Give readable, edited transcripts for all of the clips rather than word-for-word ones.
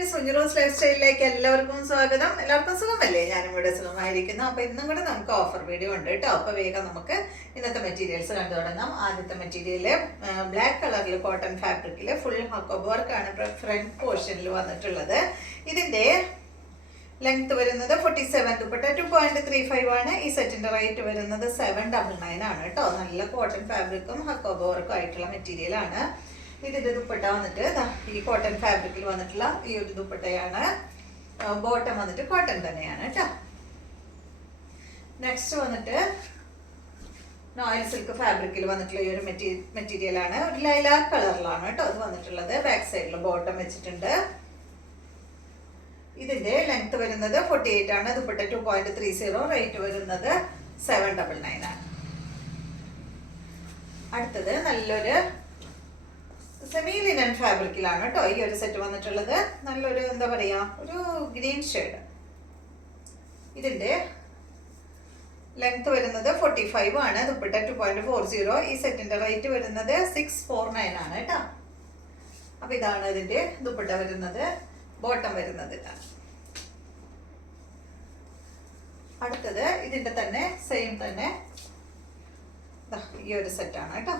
Friends, കുഞ്ഞുറോസ് life സ്റ്റൈലിലേക്ക് എല്ലാവർക്കും സ്വാഗതം. എല്ലാവർക്കും സുഖമല്ലേ? ഞാനും ഇവിടെ സുഖമായിരിക്കുന്നു. അപ്പോൾ ഇന്നും കൂടെ നമുക്ക് ഓഫർ വീഡിയോ ഉണ്ട് കേട്ടോ. അപ്പോൾ വേഗം നമുക്ക് ഇന്നത്തെ മെറ്റീരിയൽസ് കണ്ടു തുടങ്ങാം. ആദ്യത്തെ മെറ്റീരിയൽ ബ്ലാക്ക് കളറിൽ കോട്ടൺ ഫാബ്രിക്കിൽ ഫുൾ ഹക്കോബ് വർക്കാണ് ഫ്രണ്ട് പോർഷനിൽ വന്നിട്ടുള്ളത്. ഇതിൻ്റെ ലെങ്ത് വരുന്നത് 47, ദുപ്പട്ട 2.35 ആണ്. ഈ സെറ്റിന്റെ റേറ്റ് വരുന്നത് 799 ആണ് കേട്ടോ. നല്ല കോട്ടൺ ഫാബ്രിക്കും ഹക്കോബ് വർക്കും ആയിട്ടുള്ള മെറ്റീരിയൽ ആണ്. ഇതിന്റെ ദുപ്പട്ട വന്നിട്ട് ഈ കോട്ടൺ ഫാബ്രിക്കിൽ വന്നിട്ടുള്ള ഈ ഒരു ദുപ്പട്ടയാണ്. ബോട്ടം വന്നിട്ട് കോട്ടൺ തന്നെയാണ് കേട്ടോ. നെക്സ്റ്റ് വന്നിട്ട് നോയിൽ സിൽക്ക് ഫാബ്രിക്കിൽ വന്നിട്ടുള്ള ഈ ഒരു മെറ്റീരിയൽ ആണ്. ഒരു ലൈലാക്ക് കളറിലാണ് കേട്ടോ അത് വന്നിട്ടുള്ളത്. ബാക്ക് സൈഡിൽ ബോട്ടം വെച്ചിട്ടുണ്ട്. ഇതിന്റെ ലെങ്ത് വരുന്നത് 48 ആണ്. ദുപ്പട്ട 2.30, റേറ്റ് വരുന്നത് 799 ആണ്. അടുത്തത് നല്ലൊരു സെമി ലിനൻ ഫാബ്രിക്കിലാണ് കേട്ടോ ഈ ഒരു സെറ്റ് വന്നിട്ടുള്ളത്. നല്ലൊരു എന്താ പറയാ, ഒരു ഗ്രീൻ ഷെയ്ഡ്. ഇതിന്റെ ലെങ്ത് വരുന്നത് 45 ആണ്. ദുപ്പട്ട 2.40. ഈ സെറ്റിന്റെ റേറ്റ് വരുന്നത് 649 ആണ് കേട്ടോ. അപ്പൊ ഇതാണ് ഇതിന്റെ ദുപ്പട്ട വരുന്നത്. ബോട്ടം വരുന്നത് ഇതാണ്. അടുത്തത് ഇതിന്റെ തന്നെ സെയിം തന്നെ ഈ ഒരു സെറ്റാണ് കേട്ടോ.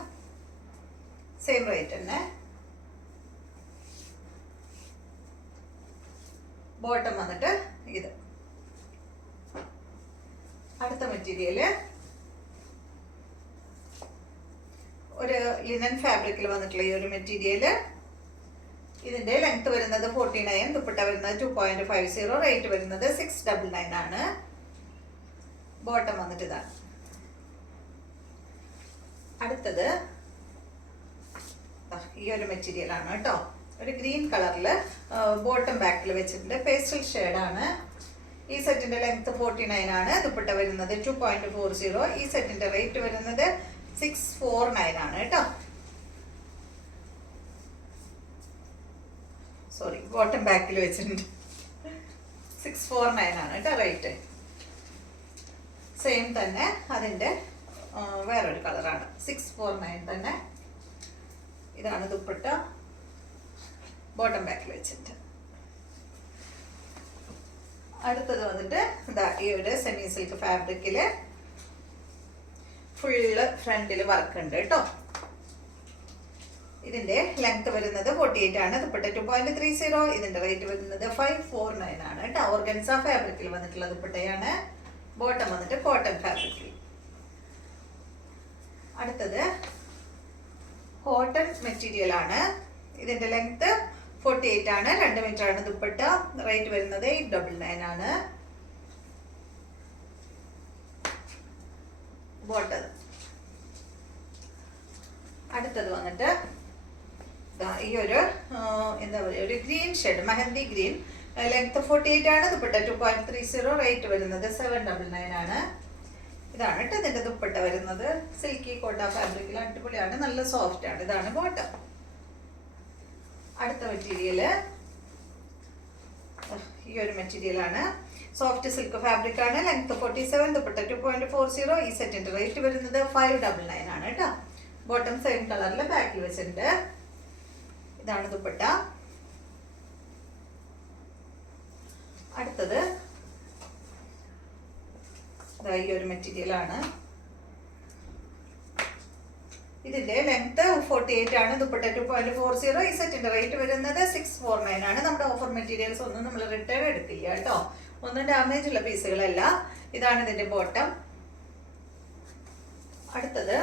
സെയിം റേറ്റ് തന്നെ. ബോട്ടം വന്നിട്ട് ഇത്. അടുത്ത മെറ്റീരിയല് ഒരു ലിനൻ ഫാബ്രിക്കിൽ വന്നിട്ടുള്ള ഈ ഒരു മെറ്റീരിയല്. ഇതിന്റെ ലെങ്ത് വരുന്നത് 49, ദുപ്പട്ട വരുന്നത് 2.50, റേറ്റ് വരുന്നത് 699 ആണ്. ബോട്ടം വന്നിട്ട് ഇതാണ്. അടുത്തത് ഈ ഒരു മെറ്റീരിയൽ ആണ് കേട്ടോ. ഒരു ഗ്രീൻ കളറില് ബോട്ടം ബാക്കിൽ വെച്ചിട്ടുണ്ട്. പേസ്റ്റൽ ഷെയ്ഡാണ്. ഈ സെറ്റിന്റെ ലെങ്ത് 49 ആണ്. ദുപ്പട്ട വരുന്നത് 2.40. ഈ സെറ്റിന്റെ റേറ്റ് വരുന്നത് 649 ആണ് കേട്ടോ. സോറി, ബോട്ടം ബാക്കിൽ വെച്ചിട്ടുണ്ട്. 649 ആണ് കേട്ടോ റേറ്റ്. സെയിം തന്നെ അതിന്റെ വേറൊരു കളറാണ്. 649 തന്നെ. ഇതാണ് ദുപ്പട്ട. ബോട്ടം ബാക്കിൽ വെച്ചിട്ട്. അടുത്തത് വന്നിട്ട് ഈ ഒരു സെമി സിൽക്ക് ഫാബ്രിക്കില് ഫുള്ള് ഫ്രണ്ടിൽ വർക്ക് ഉണ്ട് കേട്ടോ. ഇതിന്റെ ലെങ്ത് വരുന്നത് 48 ആണ്. ദുപ്പട്ട 2.30. ഇതിന്റെ റേറ്റ് വരുന്നത് 549 ആണ് കേട്ടോ. ഓർഗൻസ ഫാബ്രിക്കിൽ വന്നിട്ടുള്ള ദുപ്പട്ടയാണ്. ബോട്ടം വന്നിട്ട് കോട്ടൺ ഫാബ്രിക്കിൽ. അടുത്തത് കോട്ടൺ മെറ്റീരിയൽ ആണ്. ഇതിന്റെ ലെങ്ത് 48 ആണ്. 2 മീറ്റർ ആണ് ദുപ്പട്ട. റേറ്റ് വരുന്നത് 899 ആണ്. ബോട്ടം. അടുത്തത് വന്നിട്ട് ഈ ഒരു എന്താ പറയുക, ഒരു green shade, mehndi green. Length 48 ആണ്. ദുപ്പട്ട 2.30. റേറ്റ് വരുന്നത് 799 ആണ്. ഇതാണ് കേട്ടോ ഇതിന്റെ ദുപ്പട്ട വരുന്നത്. സിൽക്കി കോട്ട ഫാബ്രിക്കിൽ അടിപൊളിയാണ്, നല്ല സോഫ്റ്റ് ആണ്. ഇതാണ് ബോട്ടം. അടുത്ത മെറ്റീരിയല് ഈ ഒരു മെറ്റീരിയൽ ആണ്. സോഫ്റ്റ് സിൽക്ക് ഫാബ്രിക് ആണ്. ലെങ്ത് 47, ദുപ്പട്ട 2.40. ഈ സെറ്റിന്റെ റേറ്റ് വരുന്നത് 599 ആണ് കേട്ടോ. ബോട്ടം സെയിം കളറിൽ ബാക്കിൽ വെച്ചിട്ടുണ്ട്. ഇതാണ് ദുപ്പട്ട. അടുത്തത് ഈ ഒരു മെറ്റീരിയൽ ആണ്. ഇതിന്റെ ലെങ്ത് 48 ആണ്. ദുപ്പട്ട 2.40. ഈ സെറ്റിന്റെ റേറ്റ് വരുന്നത് 649 ആണ്. നമ്മുടെ ഓഫർ മെറ്റീരിയൽസ് ഒന്നും നമ്മൾ റിട്ടേൺ എടുക്കില്ല കേട്ടോ. ഒന്നും ഡാമേജ് ഉള്ള പീസുകളല്ല. ഇതാണ് ഇതിന്റെ ബോട്ടം. അടുത്തത്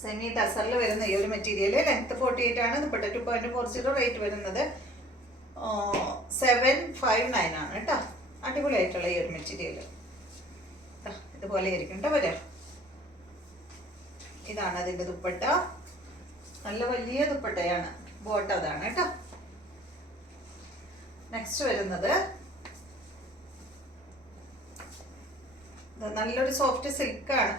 സെമി ടസറിൽ വരുന്ന ഈ ഒരു മെറ്റീരിയൽ. ലെങ്ത് 48 ആണ്. ദുപ്പട്ട 2.40. റേറ്റ് വരുന്നത് 759 ആണ് കേട്ടോ. അടിപൊളിയായിട്ടുള്ള ഈ ഒരു മെറ്റീരിയൽ ഇതുപോലെ ആയിരിക്കും കേട്ടോ വരാം. ഇതാണ് അതിന്റെ ദുപ്പട്ട. നല്ല വലിയ ദുപ്പട്ടയാണ്. ബോട്ടം അതാണ് കേട്ടോ. നെക്സ്റ്റ് വരുന്നത് നല്ലൊരു സോഫ്റ്റ് സിൽക്കാണ്.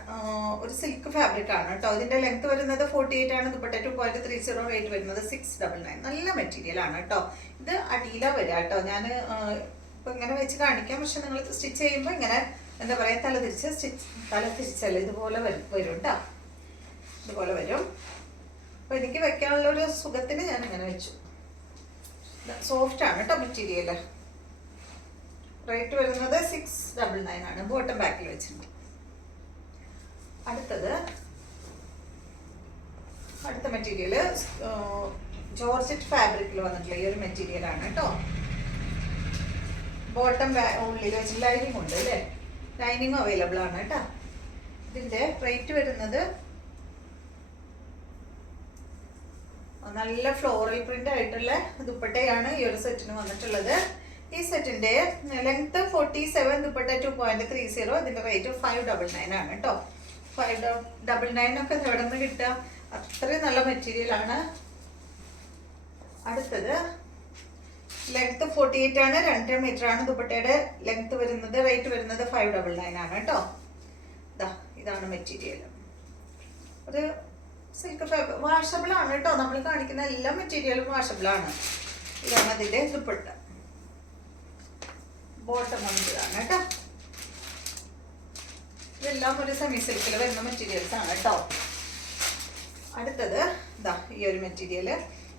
ഒരു സിൽക്ക് ഫാബ്രിക് ആണ് കേട്ടോ. ഇതിന്റെ ലെങ്ത് വരുന്നത് 48 ആണ്. ദുപ്പട്ട 2.30. റേറ്റ് വരുന്നത് 699. നല്ല മെറ്റീരിയൽ ആണ് കേട്ടോ. ഇത് അടിയില വരാം കേട്ടോ. ഞാൻ ഇപ്പൊ ഇങ്ങനെ വെച്ച് കാണിക്കാം. പക്ഷെ നിങ്ങൾ സ്റ്റിച്ച് ചെയ്യുമ്പോൾ ഇങ്ങനെ എന്താ പറയാ, തല തിരിച്ചല്ല, ഇതുപോലെ വരും കേട്ടോ. ഇതുപോലെ വരും. അപ്പൊ എനിക്ക് വെക്കാനുള്ള ഒരു സുഖത്തിന് ഞാൻ ഇങ്ങനെ വെച്ചു. സോഫ്റ്റ് ആണ് കേട്ടോ മെറ്റീരിയൽ. റേറ്റ് വരുന്നത് 699 ആണ്. ബോട്ടം ബാക്കിൽ വെച്ചിട്ടുണ്ട്. അടുത്ത മെറ്റീരിയൽ ജോർജറ്റ് ഫാബ്രിക്കിൽ വന്നിട്ടുള്ള ഈ ഒരു മെറ്റീരിയൽ ആണ് കേട്ടോ. ബോട്ടം ഉള്ളിൽ വെച്ച് ലൈനിങ് ഉണ്ട് അല്ലേ, ലൈനിങ് അവൈലബിൾ ആണ് കേട്ടോ. ഇതിന്റെ റേറ്റ് വരുന്നത് നല്ല ഫ്ലോറൽ പ്രിന്റ് ആയിട്ടുള്ള ദുപ്പട്ടയാണ് ഈ ഒരു സെറ്റിന് വന്നിട്ടുള്ളത്. ഈ സെറ്റിന്റെ ലെങ്ത് 47, ദുപ്പട്ട 2.30. ഇതിന്റെ റേറ്റ് 599 ആണ് കേട്ടോ. 599 ഒക്കെ എവിടെ നിന്ന് കിട്ടുക? അത്രയും നല്ല മെറ്റീരിയൽ ആണ്. അടുത്തത് ലെങ്ത് 48 ആണ്, 2 മീറ്റർ ആണ് ദുപ്പട്ടയുടെ ലെങ്ത് വരുന്നത്. റേറ്റ് വരുന്നത് 599 ആണ് കേട്ടോ. ഇതാണ് മെറ്റീരിയൽ. ഒരു സിൽക്ക് ഫാബ്രിക്, വാഷബിൾ ആണ് കേട്ടോ. നമ്മൾ കാണിക്കുന്ന എല്ലാ മെറ്റീരിയലും വാഷബിൾ ആണ്. ഇതാണ് അതിന്റെ ദുപ്പട്ട. ബോട്ടം വന്നതാണ് കേട്ടോ. ഇതെല്ലാം ഒരു സെമി സിൽക്കിൽ വരുന്ന മെറ്റീരിയൽസ് ആണ് കേട്ടോ. അടുത്തത് ഈ ഒരു മെറ്റീരിയൽ.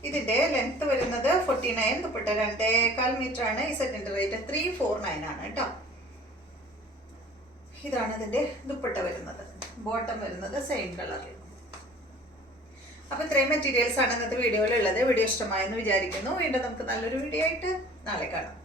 ഇതിന്റെ ലെങ്ത് വരുന്നത് 49, ദുപ്പട്ട 2.25 മീറ്റർ ആണ്. ഈ സെറ്റിന്റെ റേറ്റ് 349 ആണ് കേട്ടോ. ഇതാണ് ഇതിന്റെ ദുപ്പട്ട വരുന്നത്. ബോട്ടം വരുന്നത് സെയിം കളറിൽ. അപ്പൊ ഇത്രയും മെറ്റീരിയൽസ് ആണ് ഇന്നത്തെ വീഡിയോയിലുള്ളത്. വീഡിയോ ഇഷ്ടമായെന്ന് വിചാരിക്കുന്നു. വീണ്ടും നമുക്ക് നല്ലൊരു വീഡിയോ ആയിട്ട് നാളെ കാണാം.